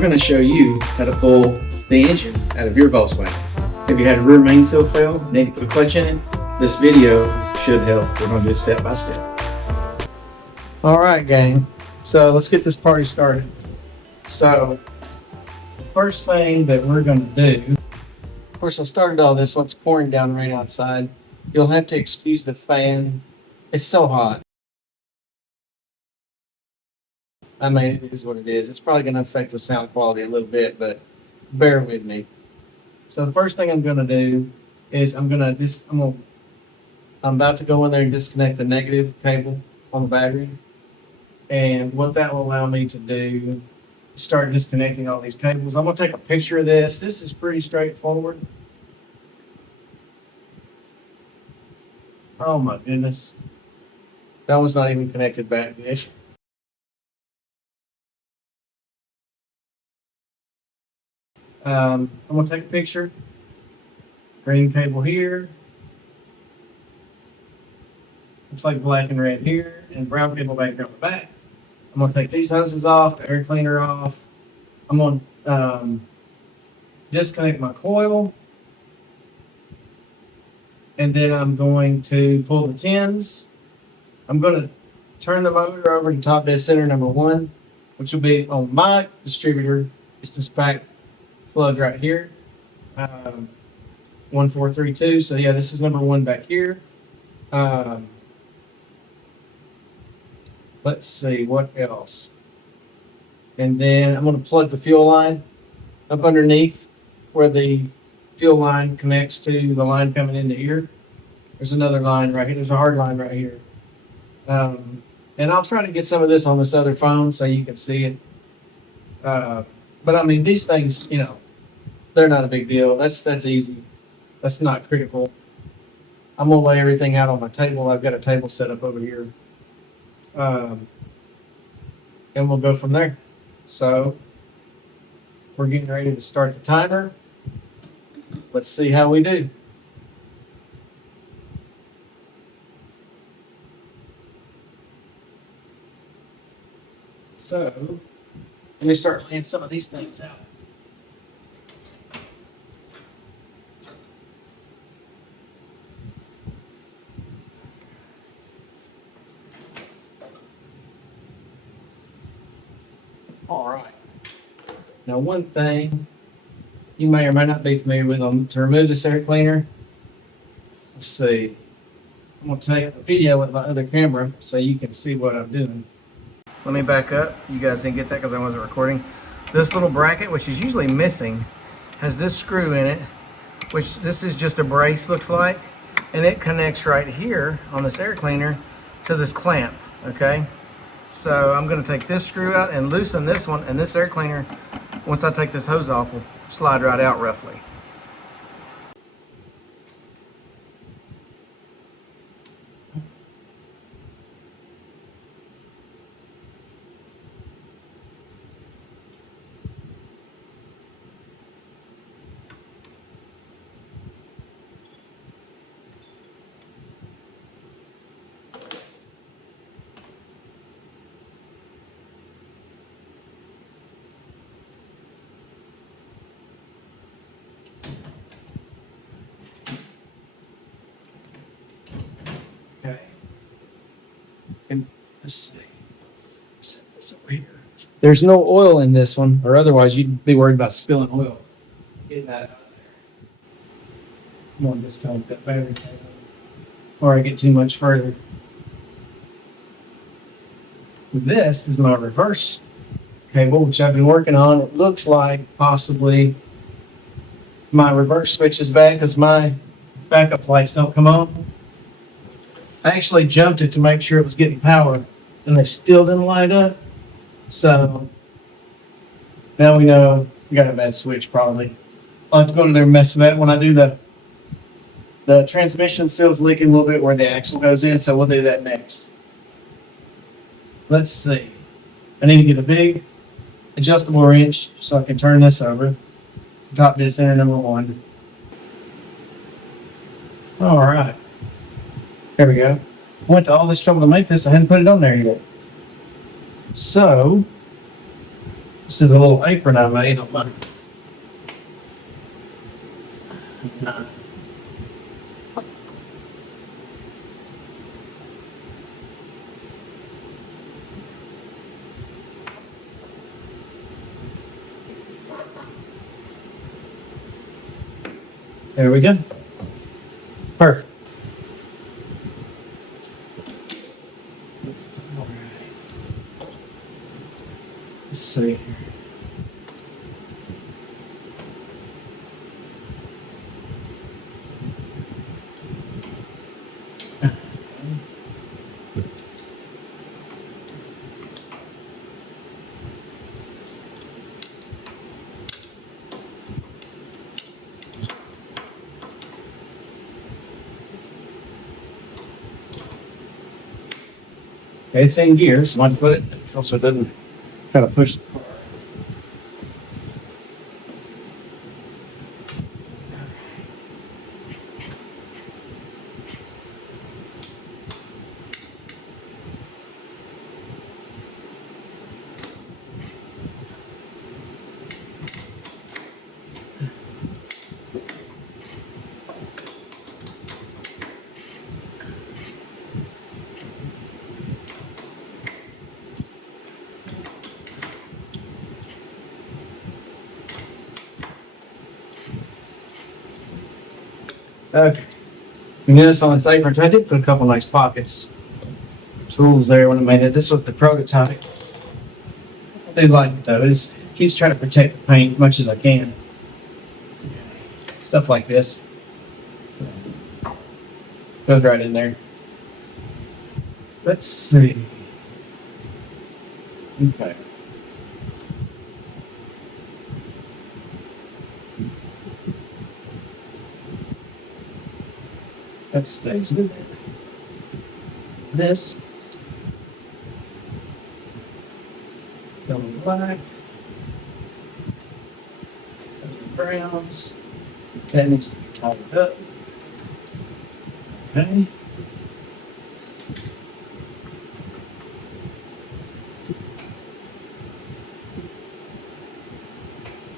we're going to show you how to pull the engine out of your Volkswagen. If you had a rear main seal fail, need to put a clutch in it, this video should help. We're going to do it step by step. Alright gang, so let's get this party started. So, the first thing that we're going to do, of course I started all this when it's pouring down rain outside. You'll have to excuse the fan. It's so hot. I mean, it is what it is. It's probably going to affect the sound quality a little bit, but bear with me. So the first thing I'm going to do is I'm about to go in there and disconnect the negative cable on the battery. And what that will allow me to do is start disconnecting all these cables. I'm going to take a picture of this. This is pretty straightforward. Oh my goodness. That one's not even connected back yet. I'm going to take a picture. Green cable here. Looks like black and red here. And brown cable back here on the back. I'm going to take these hoses off, the air cleaner off. I'm going to disconnect my coil. And then I'm going to pull the tins. I'm going to turn the motor over to top dead center number 1, which will be on my distributor. It's this back plug right here. 1432. So yeah, this is number 1 back here. Let's see what else. And then I'm going to plug the fuel line up underneath where the fuel line connects to the line coming into here. There's another line right here. There's a hard line right here. And I'll try to get some of this on this other phone so you can see it. But I mean, these things, you know, they're not a big deal. That's easy. That's not critical. I'm gonna lay everything out on my table. I've got a table set up over here. And we'll go from there. So we're getting ready to start the timer. Let's see how we do. So let me start laying some of these things out. All right. Now, one thing you may or may not be familiar with, to remove this air cleaner, let's see. I'm going to take a video with my other camera so you can see what I'm doing. Let me back up. You guys didn't get that because I wasn't recording. This little bracket, which is usually missing, has this screw in it, which this is just a brace, looks like, and it connects right here on this air cleaner to this clamp, okay? So I'm going to take this screw out and loosen this one, and this air cleaner, once I take this hose off, will slide right out roughly. Okay. And let's see. Set this over here. There's no oil in this one, or otherwise you'd be worried about spilling oil. Get that out of there. I'm going to disconnect that battery cable before I get too much further. This is my reverse cable, which I've been working on. It looks like possibly my reverse switch is bad because my backup lights don't come on. I actually jumped it to make sure it was getting power, and they still didn't light up. So now we know we got a bad switch probably. I'll have to go to there and mess with that when I do the transmission seal's leaking a little bit where the axle goes in, so we'll do that next. Let's see. I need to get a big adjustable wrench so I can turn this over to top dead center number 1. All right. There we go. Went to all this trouble to make this. I hadn't put it on there yet. So This is a little apron I made on my. There we go. Perfect. All right. Let's see. It's in gear, so I might put it so it doesn't kind of push the car. Okay. You notice on this apron, I did put a couple nice pockets, tools there when I made it. This was the prototype. I do like it though. It keeps trying to protect the paint as much as I can. Stuff like this goes right in there. Let's see. Okay. That stays good there. This. Yellow and black. Those are browns. That needs to be tightened up. Okay.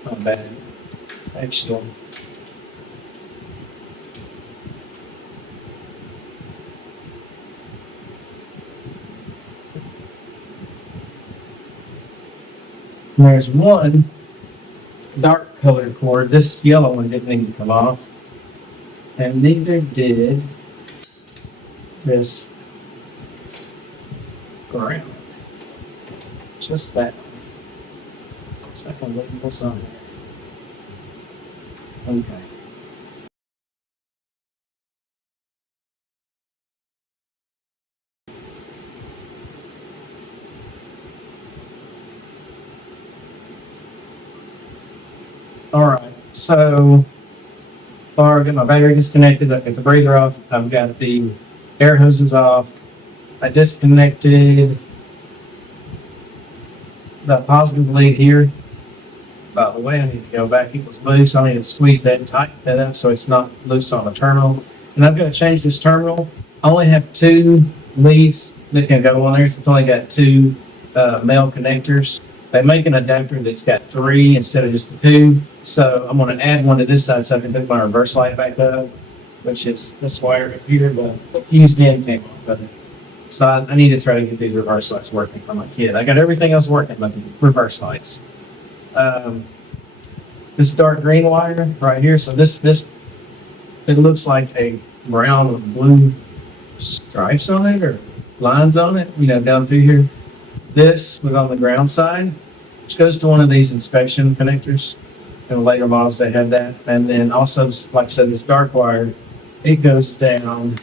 Not bad. Actually. There's one dark colored cord. This yellow one didn't need to come off. And neither did this ground. Just that. It's like a label on there. Okay. All right, so far I got my battery disconnected, I've got the breather off, I've got the air hoses off. I disconnected the positive lead here. By the way, I need to go back, it was loose, I need to squeeze that and tighten that up so it's not loose on the terminal. And I've got to change this terminal. I only have two leads that can go on there, so it's only got two male connectors. They make an adapter that's got three instead of just the two. So I'm going to add one to this side so I can hook my reverse light back up, which is this wire up here, but the fused end came off of it. So I need to try to get these reverse lights working for my kid. I got everything else working but the reverse lights. This dark green wire right here, so this it looks like a brown with blue stripes on it or lines on it, down through here. This was on the ground side, which goes to one of these inspection connectors. In the later models, they had that. And then also, like I said, this dark wire, it goes down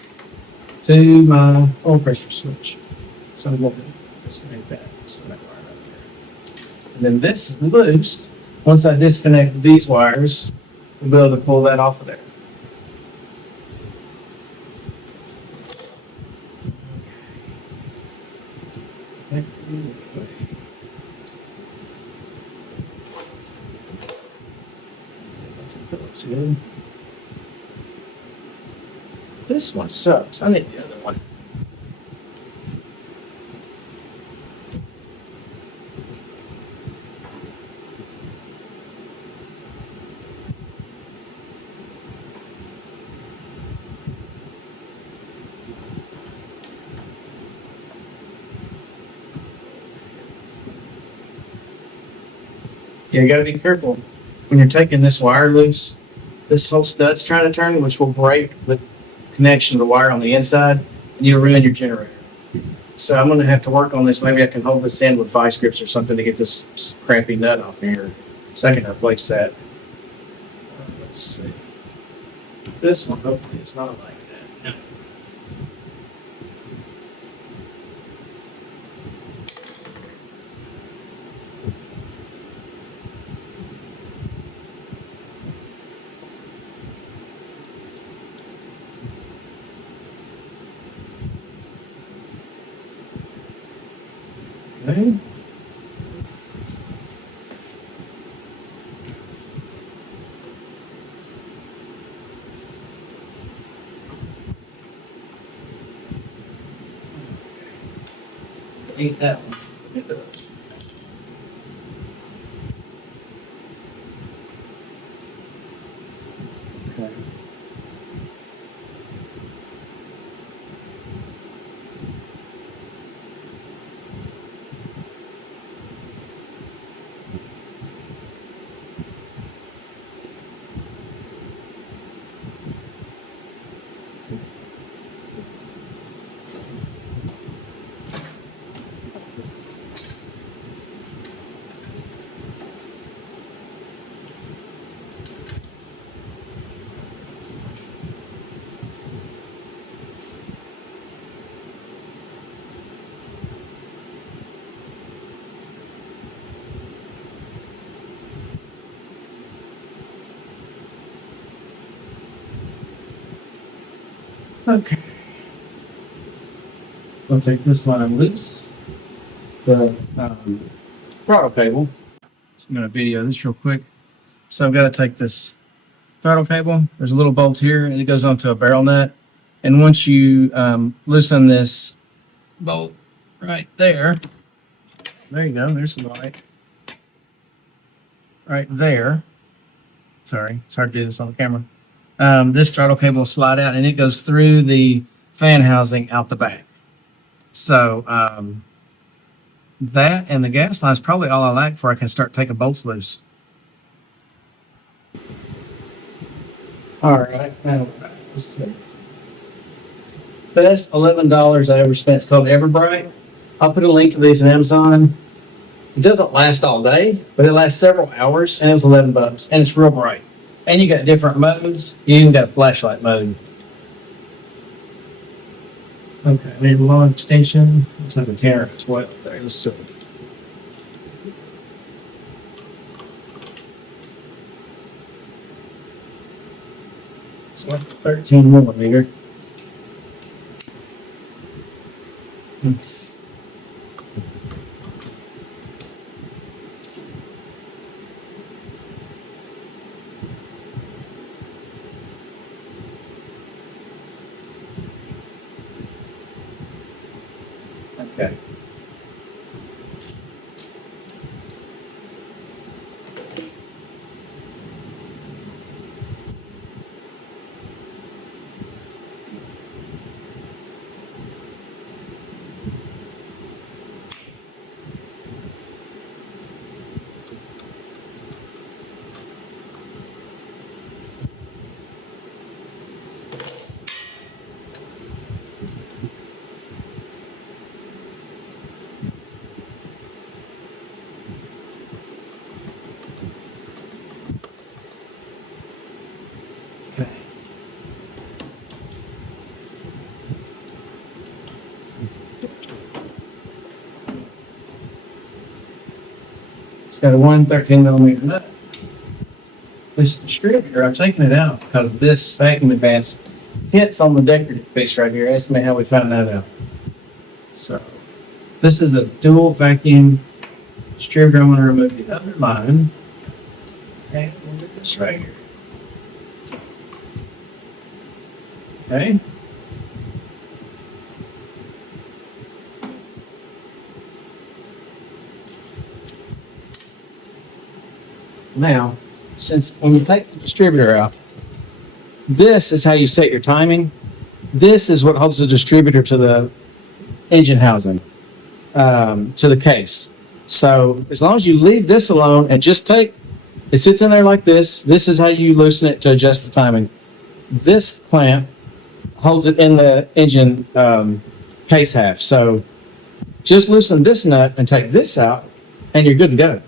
to my oil pressure switch. So we'll disconnect that. So that wire right there. And then this is loose. Once I disconnect these wires, we'll be able to pull that off of there. That's a Phillips good. This one sucks. I need the other one. Yeah, you gotta be careful when you're taking this wire loose. This whole stud's trying to turn, which will break the connection to the wire on the inside, and you'll ruin your generator. So I'm gonna have to work on this. Maybe I can hold this in with vice grips or something to get this crappy nut off here, so I can replace that. Let's see. This one, hopefully, it's not like that. No. Okay. Ain't that one. It does. Okay. Okay. I'll take this line loose. The throttle cable. So I'm going to video this real quick. So I've got to take this throttle cable. There's a little bolt here, and it goes onto a barrel nut. And once you loosen this bolt right there, there you go. There's some light. Right there. Sorry, it's hard to do this on the camera. This throttle cable will slide out, and it goes through the fan housing out the back. So that and the gas line is probably all I lack before I can start taking bolts loose. All right, now let's see. Best $11 I ever spent. It's called Everbright. I'll put a link to these on Amazon. It doesn't last all day, but it lasts several hours, and it was $11, and it's real bright. And you got different modes. You even got a flashlight mode. Okay, I need a long extension. Looks like a 10 or 12 there. Let's see. So that's 13 millimeter. Okay. Okay. It's got a 113 millimeter nut. This distributor, I'm taking it out because this vacuum advance hits on the decorative piece right here. Ask me how we found that out. So, this is a dual vacuum distributor. I'm going to remove the other line. Okay, we'll do this right here. Okay. Now, since when you take the distributor out, this is how you set your timing. This is what holds the distributor to the engine housing, to the case. So as long as you leave this alone and just take, it sits in there like this. This is how you loosen it to adjust the timing. This clamp holds it in the engine pace half. So just loosen this nut and take this out, and you're good to go.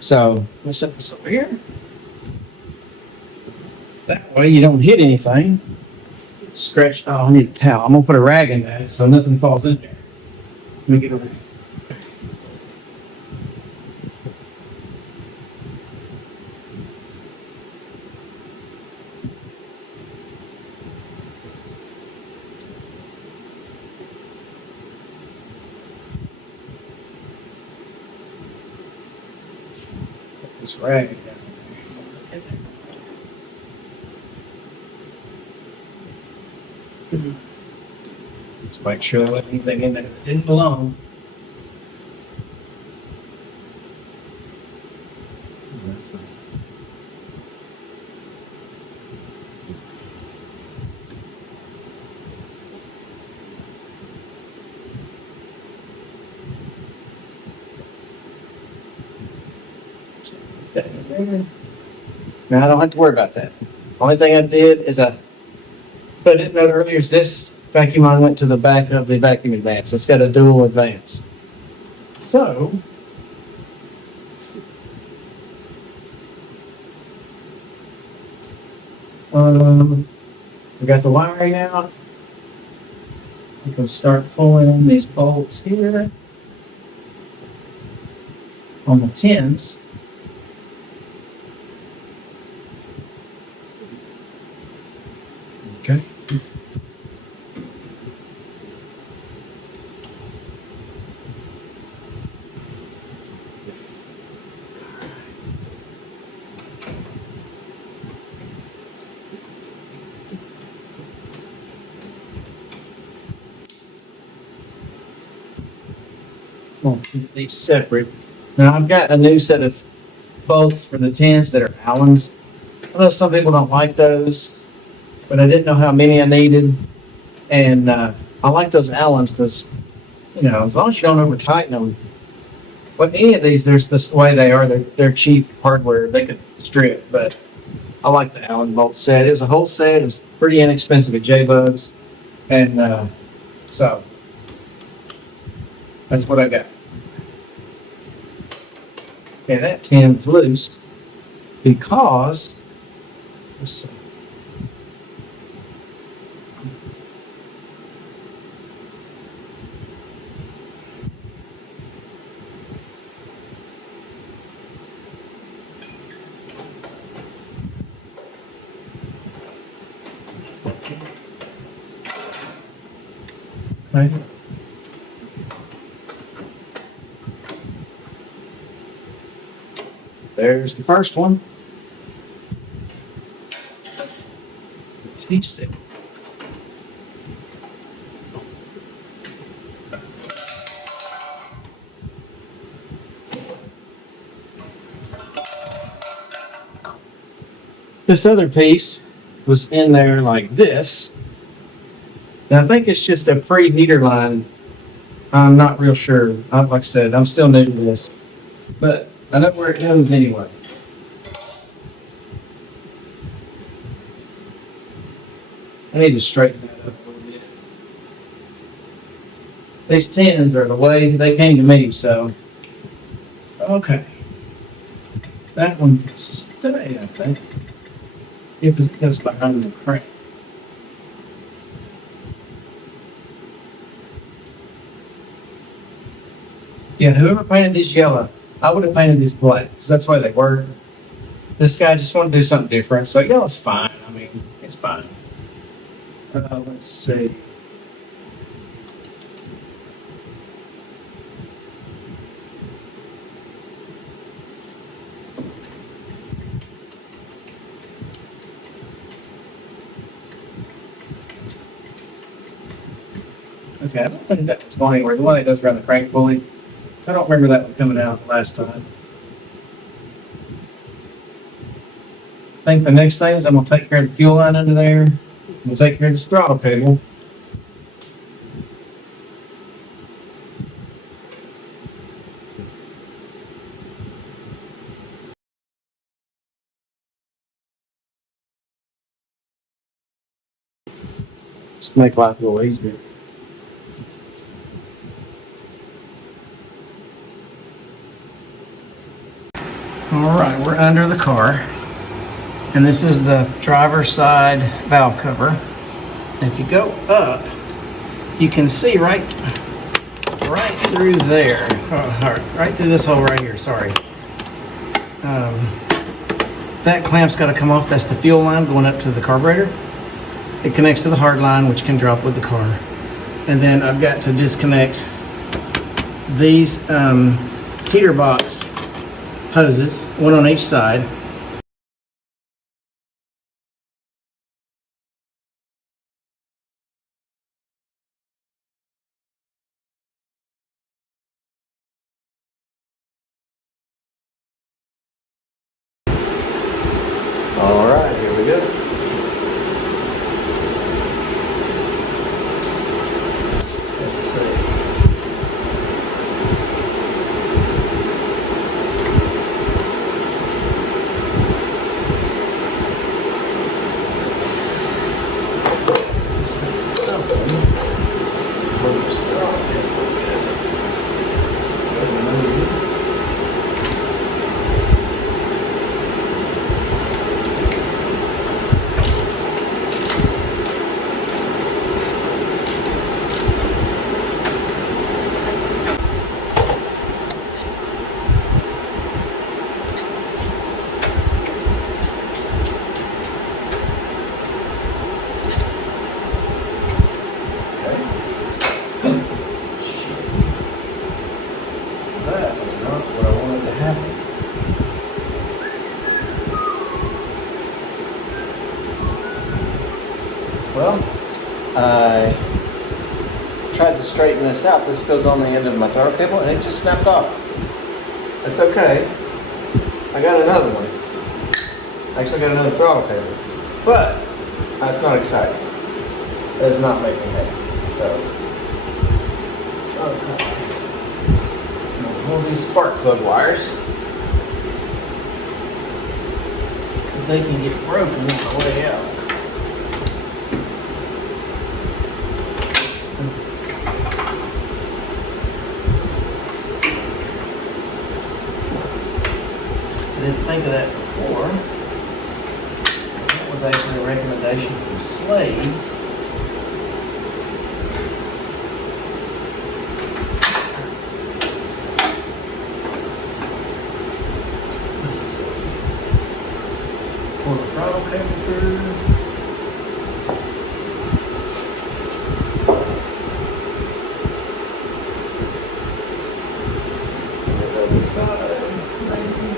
So let me set this over here. That way you don't hit anything. Scratch. Oh, I need a towel. I'm gonna put a rag in that so nothing falls in there. Let me get a rag. Put this rag down there. Just make sure I let anything in there that didn't belong. That's it. Put that in there. Now I don't have to worry about that. Only thing I did is but I didn't know earlier is this vacuum line went to the back of the vacuum advance. It's got a dual advance. So we got the wiring out. We can start pulling these bolts here on the tins. Okay. We'll keep these separate. Now I've got a new set of bolts for the tins that are Allens. I know some people don't like those, but I didn't know how many I needed. And I like those Allens because, as long as you don't over tighten them. But any of these, there's this way they are. They're cheap hardware. They could strip, but I like the Allen bolt set. It was a whole set. It was pretty inexpensive at J-Bugs. And so that's what I got. Okay, that tin's loose because, let's see. Right. There's the first one. Taste it. This other piece was in there like this. And I think it's just a pre-heater line. I'm not real sure. Like I said, I'm still new to this. But I know where it goes anyway. I need to straighten that up a little bit. These tins are the way they came to me, so. Okay. That one can stay, I think. If it goes behind the crank. Yeah, whoever painted these yellow, I would have painted these black, because that's why they were. This guy just wanted to do something different, so yellow's fine. I mean, it's fine. Let's see. Okay, I don't think that was going anywhere. The one that goes around the crank pulley. I don't remember that one coming out last time. I think the next thing is I'm going to take care of the fuel line under there. I'm going to take care of this throttle cable. Just make life a little easier. All right, we're under the car, and this is the driver's side valve cover. And if you go up, you can see right through there, right through this hole right here. Sorry, that clamp's got to come off. That's the fuel line going up to the carburetor. It connects to the hard line, which can drop with the car. And then I've got to disconnect these heater box hoses, one on each side. All right, here we go. Let's see. That was not what I wanted to happen. Well, I tried to straighten this out. This goes on the end of my throttle cable and it just snapped off. That's okay. I got another one. I actually got another throttle cable. But that's not exciting. It does not make me happy. So, okay. Hold these spark plug wires because they can get broken on the way out. I didn't think of that before. That was actually a recommendation from Slade's. Pull the throttle cable through. The other side, maybe.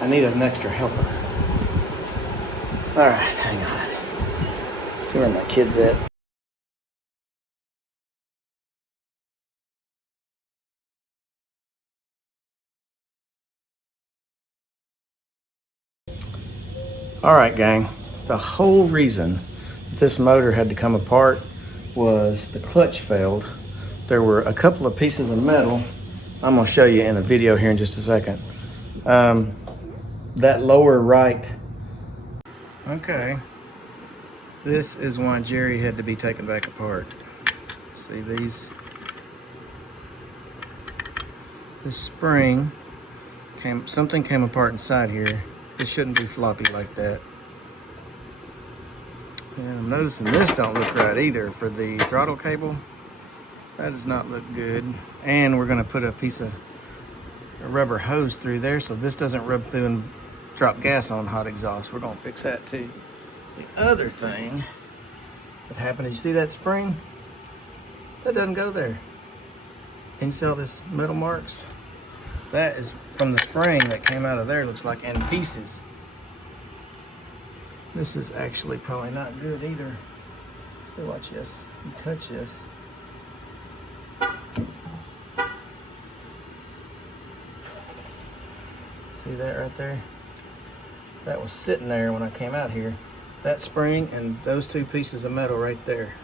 I need an extra helper. All right, hang on. See where my kid's at. All right, gang. The whole reason this motor had to come apart was the clutch failed. There were a couple of pieces of metal. I'm gonna show you in a video here in just a second. That lower right. Okay. This is why Jerry had to be taken back apart. See these? This spring something came apart inside here. It shouldn't be floppy like that. And I'm noticing this don't look right either for the throttle cable. That does not look good. And we're gonna put a piece of a rubber hose through there so this doesn't rub through and drop gas on hot exhaust. We're gonna fix that too. The other thing that happened, did you see that spring? That doesn't go there. Can you see all this metal marks? That is from the spring that came out of there, looks like, in pieces. This is actually probably not good either. So watch this, you touch this. See that right there? That was sitting there when I came out here. That spring and those two pieces of metal right there.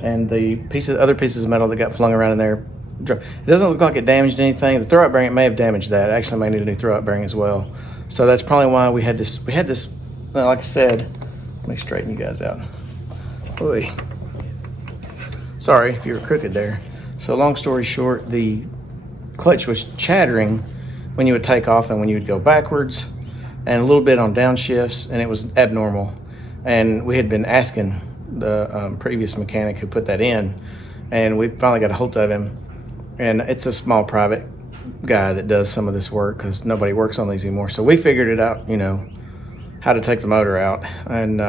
And the other pieces of metal that got flung around in there, it doesn't look like it damaged anything. The throwout bearing, it may have damaged that. Actually, I may need a new throwout bearing as well. So that's probably why we had this, well, like I said, let me straighten you guys out. Oy. Sorry if you were crooked there. So long story short, the clutch was chattering when you would take off and when you would go backwards, and a little bit on downshifts, and it was abnormal. And we had been asking the previous mechanic who put that in, and we finally got a hold of him. And it's a small private guy that does some of this work because nobody works on these anymore. So we figured it out, you know, how to take the motor out. And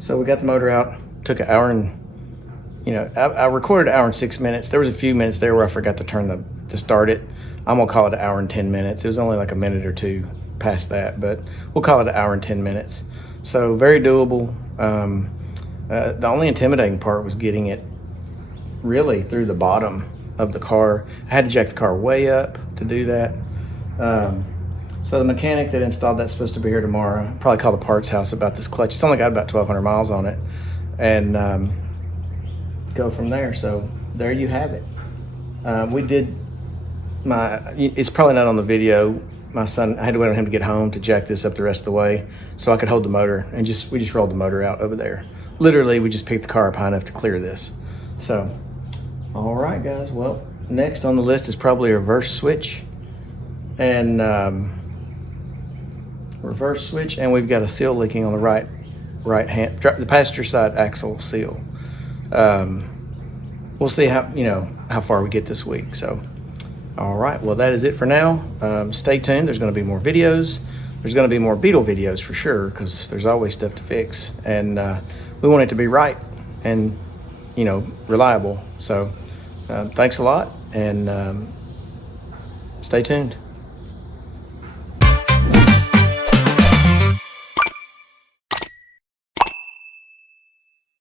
so we got the motor out, took an hour and, you know, I recorded an hour and 6 minutes. There was a few minutes there where I forgot to start it. I'm gonna call it an hour and 10 minutes. It was only like a minute or two past that, but we'll call it an hour and 10 minutes. So very doable. The only intimidating part was getting it really through the bottom of the car. I had to jack the car way up to do that. So the mechanic that installed that's supposed to be here tomorrow. I'll probably call the parts house about this clutch. It's only got about 1,200 miles on it, and go from there. So there you have it. We did it's probably not on the video. My son, I had to wait on him to get home to jack this up the rest of the way so I could hold the motor, and we just rolled the motor out over there. Literally, we just picked the car up high enough to clear this. So, all right, guys. Well, next on the list is probably a reverse switch, and we've got a seal leaking on the right hand, the passenger side axle seal. We'll see how far we get this week. So, all right. Well, that is it for now. Stay tuned. There's going to be more videos. There's going to be more Beetle videos for sure, because there's always stuff to fix, and we want it to be right and reliable. So thanks a lot, and stay tuned.